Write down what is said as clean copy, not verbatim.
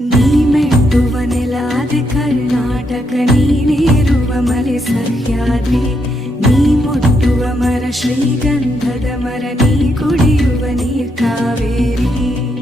ನೀ ಮೆಟ್ಟುವ ನೆಲಾದೆ ಕರ್ನಾಟಕ, ನೀನೇರುವ ಮಲೆ ಸಹ್ಯಾದ್ರಿ, ನೀ ಮುಟ್ಟುವ ಮರ ಶ್ರೀಗಂಧದ ಮರ, ನೀ ಕುಡಿಯುವ ನೀರ್ ಕಾವೇರಿ.